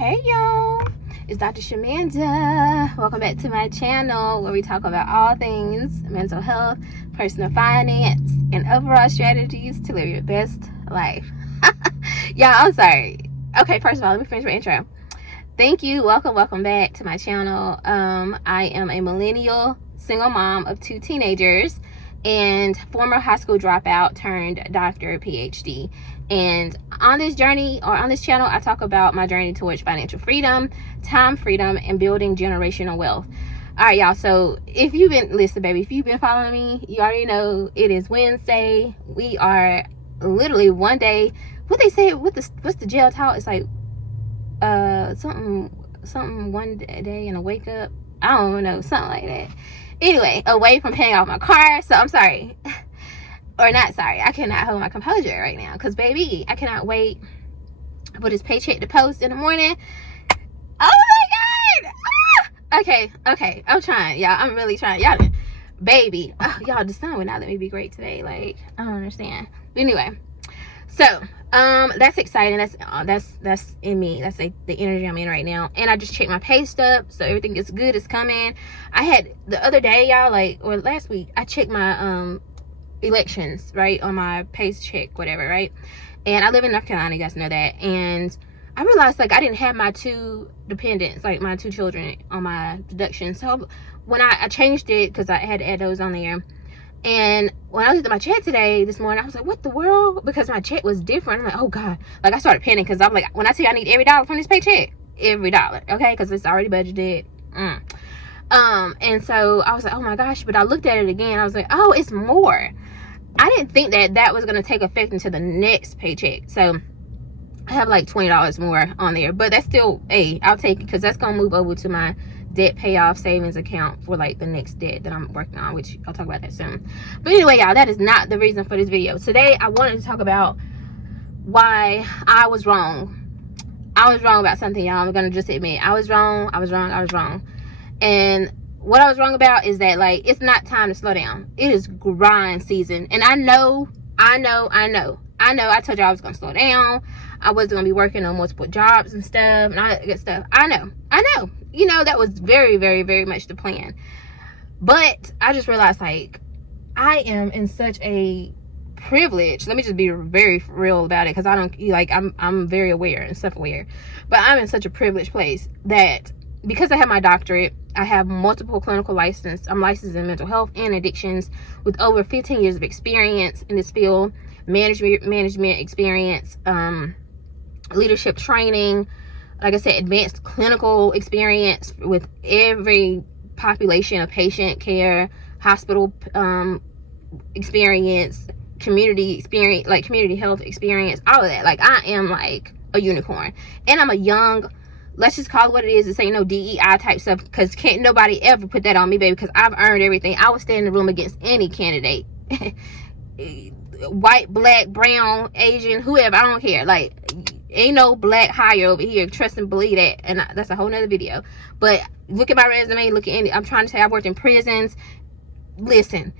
Hey y'all, it's Dr. Shamanda. Welcome back to my channel where we talk about all things mental health, personal finance, and overall strategies to live your best life. Y'all, I'm sorry. Okay, first of all, let me finish my intro. Thank you. Welcome back to my channel. I am a millennial single mom of 2 teenagers and former high school dropout turned doctor, PhD. And on this journey, or on this channel, I talk about my journey towards financial freedom, time freedom, and building generational wealth. All right, y'all. So if you've been, listen, baby, if you've been following me, you already know it is Wednesday. We are literally one day. What they say? What's the jail talk? It's like something one day and a wake up. I don't know, something like that. Anyway, away from paying off my car. So I'm sorry. Or not sorry, I cannot hold my composure right now because baby, I cannot wait for this paycheck to post in the morning. Oh my god. Okay, I'm trying, y'all. I'm really trying, y'all. Baby, y'all, the sun would not let me be great today. Like, I don't understand. But anyway, so that's exciting. That's in me. That's like the energy I'm in right now. And I just checked my pay stub, so everything is good. It's coming. I had the other day, y'all, or last week, I checked my elections, right, on my paycheck, whatever, right? And I live in North Carolina, you guys know that. And I realized I didn't have my 2 dependents, my 2 children on my deduction. So when I changed it, because I had to add those on there, and when I looked at my check this morning, I was like, what the world? Because my check was different. I'm like, oh god. I started panicking because I'm like, when I tell you I need every dollar from this paycheck, every dollar, okay, because it's already budgeted. And so I was like, oh my gosh. But I looked at it again, I was like, oh, it's more. I didn't think that was going to take effect until the next paycheck. So I have like $20 more on there, but that's still, hey, I'll take it because that's going to move over to my debt payoff savings account for the next debt that I'm working on, which I'll talk about that soon. But anyway, y'all, that is not the reason for this video. Today, I wanted to talk about why I was wrong. I was wrong about something, y'all. I'm going to just admit I was wrong. And what I was wrong about is that it's not time to slow down. It is grind season. And I know. I told you I was gonna slow down. I wasn't gonna be working on multiple jobs and stuff and all that good stuff. I know. You know, that was very, very, very much the plan. But I just realized I am in such a privilege. Let me just be very real about it, because I don't I'm very aware and self-aware. But I'm in such a privileged place that because I have my doctorate, I have multiple clinical license. I'm licensed in mental health and addictions with over 15 years of experience in this field, management experience, leadership training, like I said, advanced clinical experience with every population of patient care, hospital experience, community experience, community health experience, all of that. I am a unicorn. And I'm a young, let's just call it what it is. This ain't no DEI type stuff, because can't nobody ever put that on me, baby, because I've earned everything. I would stay in the room against any candidate. White, black, brown, Asian, whoever, I don't care. Ain't no black hire over here. Trust and believe that. And that's a whole nother video. But look at my resume, look at any, I'm trying to say I've worked in prisons. Listen.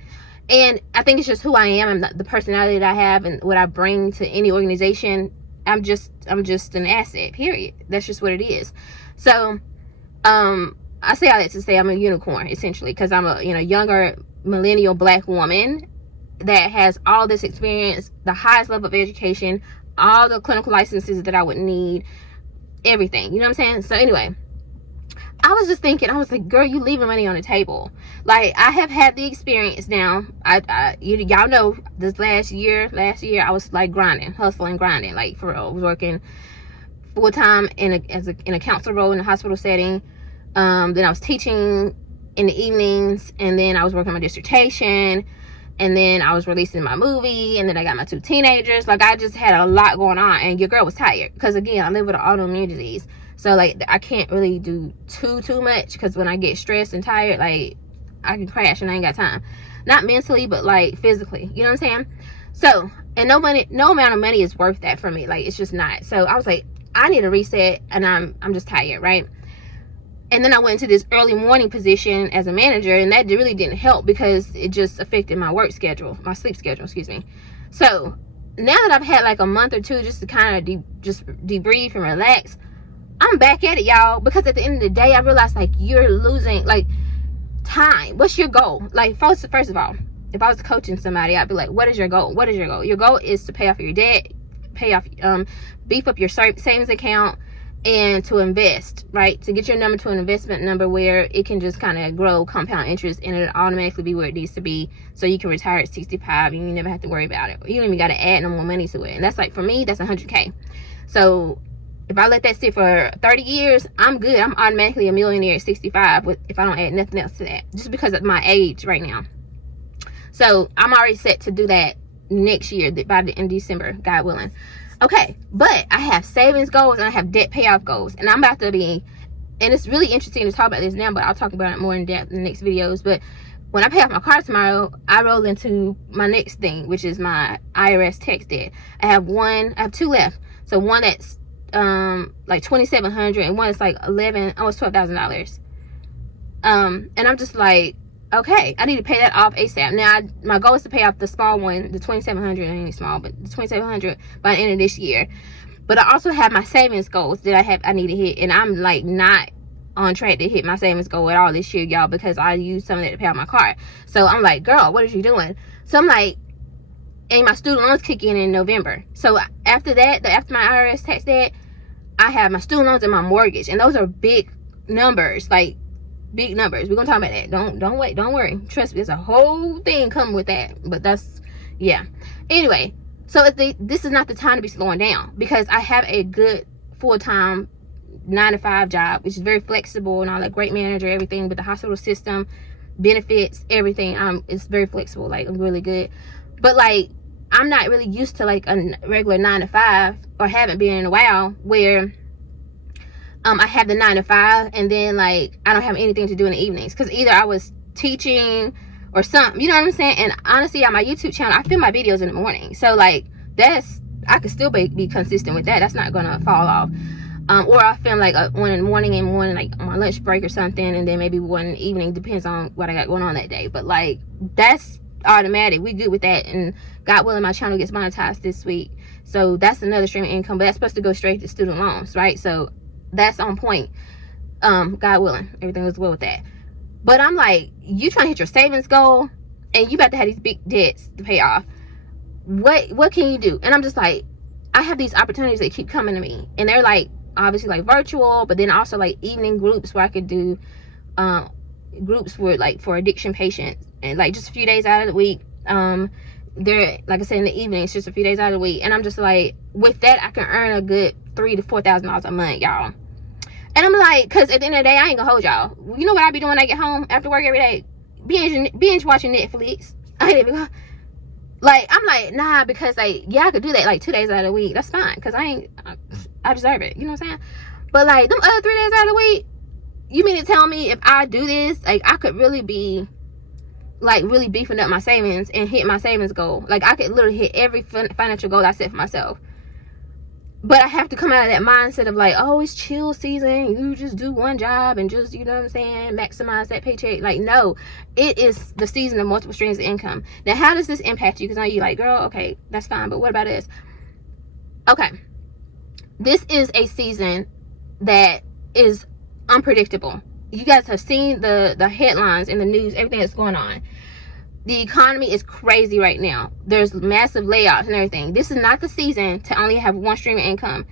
And I think it's just who I am and the personality that I have and what I bring to any organization. I'm just an asset, period. That's just what it is. So I say all that to say I'm a unicorn, essentially, because I'm a younger millennial black woman that has all this experience, the highest level of education, all the clinical licenses that I would need, everything, you know what I'm saying? So anyway, I was just thinking, I was like, girl, you leaving money on the table. I have had the experience now. Y'all know this last year I was grinding, hustling, grinding, for real. I was working full-time in a counselor role in a hospital setting. Then I was teaching in the evenings, and then I was working on my dissertation, and then I was releasing my movie, and then I got my 2 teenagers. I just had a lot going on, and your girl was tired because, again, I live with an autoimmune disease. So I can't really do too much, because when I get stressed and tired, I can crash and I ain't got time. Not mentally, but physically, you know what I'm saying? So, and no amount of money is worth that for me. It's just not. So I was like, I need a reset, and I'm just tired, right? And then I went into this early morning position as a manager, and that really didn't help because it just affected my work schedule, my sleep schedule, excuse me. So now that I've had a month or two just to kind of just debrief and relax, I'm I'm back at it, y'all, because at the end of the day, I realized, like, you're losing, like, time. What's your goal? Like, first of all, if I was coaching somebody, I'd be like, what is your goal? What is your goal? Your goal is to pay off your debt, beef up your savings account, and to invest, right? To get your number to an investment number where it can just kind of grow compound interest, and it'll automatically be where it needs to be, so you can retire at 65 and you never have to worry about it. You don't even got to add no more money to it. And that's, like, for me, that's 100K. So if I let that sit for 30 years, I'm good. I'm automatically a millionaire at 65 if I don't add nothing else to that, just because of my age right now. So I'm already set to do that next year, in December, God willing. Okay, but I have savings goals and I have debt payoff goals, and I'm about to be, and it's really interesting to talk about this now, but I'll talk about it more in depth in the next videos. But when I pay off my car tomorrow, I roll into my next thing, which is my IRS tax debt. I have two left. So one that's like $2,700, and one is like almost $12,000. And I'm just like, okay, I need to pay that off ASAP. Now, my goal is to pay off the small one, the $2,700. It ain't small, but the $2,700 by the end of this year. But I also have my savings goals that I need to hit, and I'm like not on track to hit my savings goal at all this year, y'all, because I used some of that to pay off my car. So I'm like, girl, what are you doing? So I'm like, and my student loans kick in November. So after that, after my IRS tax debt, I have my student loans and my mortgage, and those are big numbers, like big numbers. We're gonna talk about that. Don't wait, don't worry, trust me, there's a whole thing coming with that. But that's, yeah, anyway. So this is not the time to be slowing down, because I have a good full-time 9-to-5 job, which is very flexible, and all that, great manager, everything, but the hospital system, benefits, everything, it's very flexible, like really good. But like, I'm not really used to like a regular 9-to-5, or haven't been in a while, where I have the 9-to-5 and then like I don't have anything to do in the evenings, because either I was teaching or something, you know what I'm saying? And honestly, on my YouTube channel, I film my videos in the morning, so like I could still be consistent with that. That's not gonna fall off. Or I film like one in the morning and one like on my lunch break or something, and then maybe one in the evening, depends on what I got going on that day. But like, that's automatic. We good with that, and God willing, my channel gets monetized this week, so that's another stream of income. But that's supposed to go straight to student loans, right? So that's on point. God willing, everything was well with that. But I'm like, you trying to hit your savings goal, and you about to have these big debts to pay off. What can you do? And I'm just like, I have these opportunities that keep coming to me, and they're like, obviously like virtual, but then also like evening groups where I could do groups for addiction patients, and like just a few days out of the week. They're, like I said, in the evening, it's just a few days out of the week, and I'm just like, with that I can earn a good $3,000 to $4,000 a month, y'all. And I'm like, because at the end of the day, I ain't gonna hold y'all. You know what I be doing when I get home after work every day? Binge watching Netflix. I ain't even like, I'm like, nah, because like, yeah, I could do that like 2 days out of the week. That's fine, because I deserve it, you know what I'm saying? But like, them other 3 days out of the week, you mean to tell me if I do this, like, I could really be like really beefing up my savings and hit my savings goal? Like, I could literally hit every financial goal I set for myself. But I have to come out of that mindset of like, oh, it's chill season, you just do one job and just, you know what I'm saying, maximize that paycheck. Like, no, it is the season of multiple streams of income. Now, how does this impact you? Because now you're like, girl, okay, that's fine, but what about this? Okay, this is a season that is unpredictable. You guys have seen the headlines in the news, everything that's going on. The economy is crazy right now. There's massive layoffs and everything. This is not the season to only have one stream of income.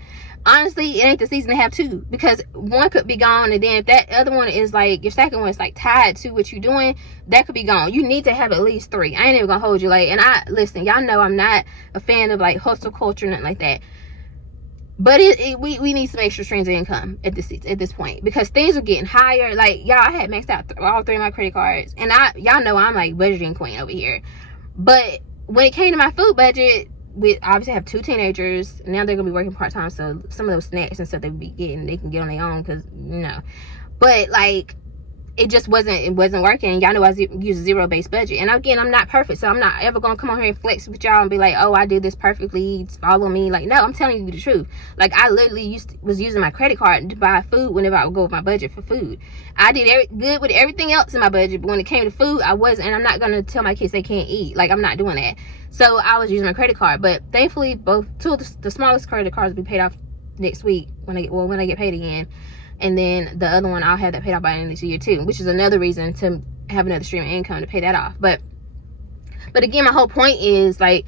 Honestly, it ain't the season to have two, because one could be gone, and then if that other one is like, your second one is like tied to what you're doing, that could be gone. You need to have at least three. I ain't even gonna hold you. Like, and listen, y'all know I'm not a fan of like hustle culture, nothing like that. But we need some extra streams of income at this point, because things are getting higher. Like, y'all, I had maxed out all 3 of my credit cards, and y'all know I'm like budgeting queen over here. But when it came to my food budget, we obviously have 2 teenagers. Now they're gonna be working part-time, so some of those snacks and stuff they be getting, they can get on their own, because but like, it just wasn't working. Y'all know I use a zero-based budget, and again, I'm not perfect, so I'm not ever gonna come on here and flex with y'all and be like, oh, I did this perfectly, follow me. Like, no, I'm telling you the truth. Like, I literally was using my credit card to buy food whenever I would go with my budget for food. I did good with everything else in my budget, but when it came to food, I wasn't. And I'm not gonna tell my kids they can't eat. Like, I'm not doing that. So I was using my credit card, but thankfully 2 of the smallest credit cards will be paid off next week when I get paid again. And then the other one, I'll have that paid off by the end of this year too, which is another reason to have another stream of income to pay that off. But again, my whole point is, like,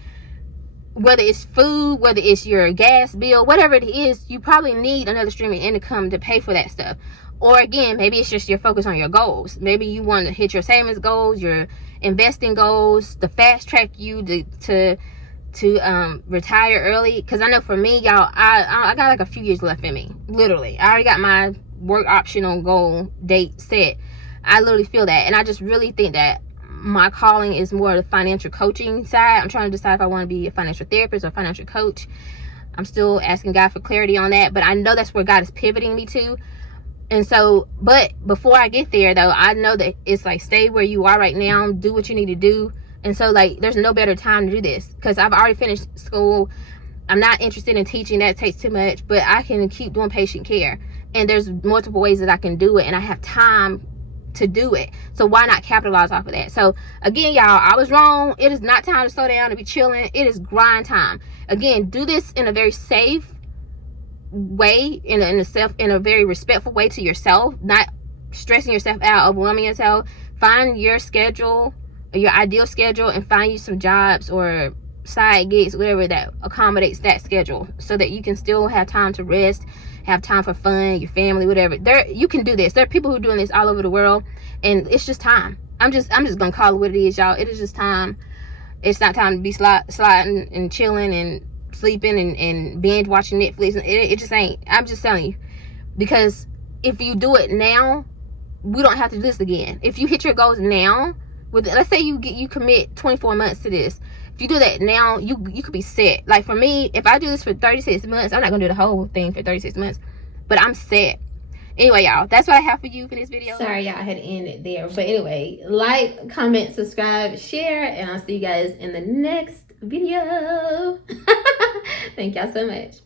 whether it's food, whether it's your gas bill, whatever it is, you probably need another stream of income to pay for that stuff. Or again, maybe it's just your focus on your goals. Maybe you want to hit your savings goals, your investing goals, to fast track you to retire early. Because I know for me, y'all, I got like a few years left in me. Literally, I already got my work optional goal date set. I literally feel that, and I just really think that my calling is more the financial coaching side. I'm trying to decide if I want to be a financial therapist or a financial coach. I'm still asking God for clarity on that, but I know that's where God is pivoting me to. And so, but before I get there though, I know that it's like, stay where you are right now, do what you need to do. And so, like, there's no better time to do this, because I've already finished school. I'm not interested in teaching, that takes too much, but I can keep doing patient care, and there's multiple ways that I can do it, and I have time to do it. So why not capitalize off of that? So again, y'all, I was wrong. It is not time to slow down, to be chilling. It is grind time. Again, do this in a very safe way, in a very respectful way to yourself, not stressing yourself out, overwhelming yourself. Find your schedule, your ideal schedule, and find you some jobs or side gigs, whatever that accommodates that schedule, so that you can still have time to rest, have time for fun, your family, whatever. You can do this. There are people who are doing this all over the world, and it's just time. I'm just gonna call it what it is, y'all. It is just time. It's not time to be sliding and chilling and sleeping and binge watching Netflix. It just ain't. I'm just telling you, because if you do it now, we don't have to do this again. If you hit your goals now, let's say you commit 24 months to this. If you do that now, you could be set. Like for me, if I do this for 36 months, I'm not gonna do the whole thing for 36 months, but I'm set. Anyway, y'all, that's what I have for you for this video. Sorry, y'all, I had to end it there. But anyway, like, comment, subscribe, share, and I'll see you guys in the next video. Thank y'all so much.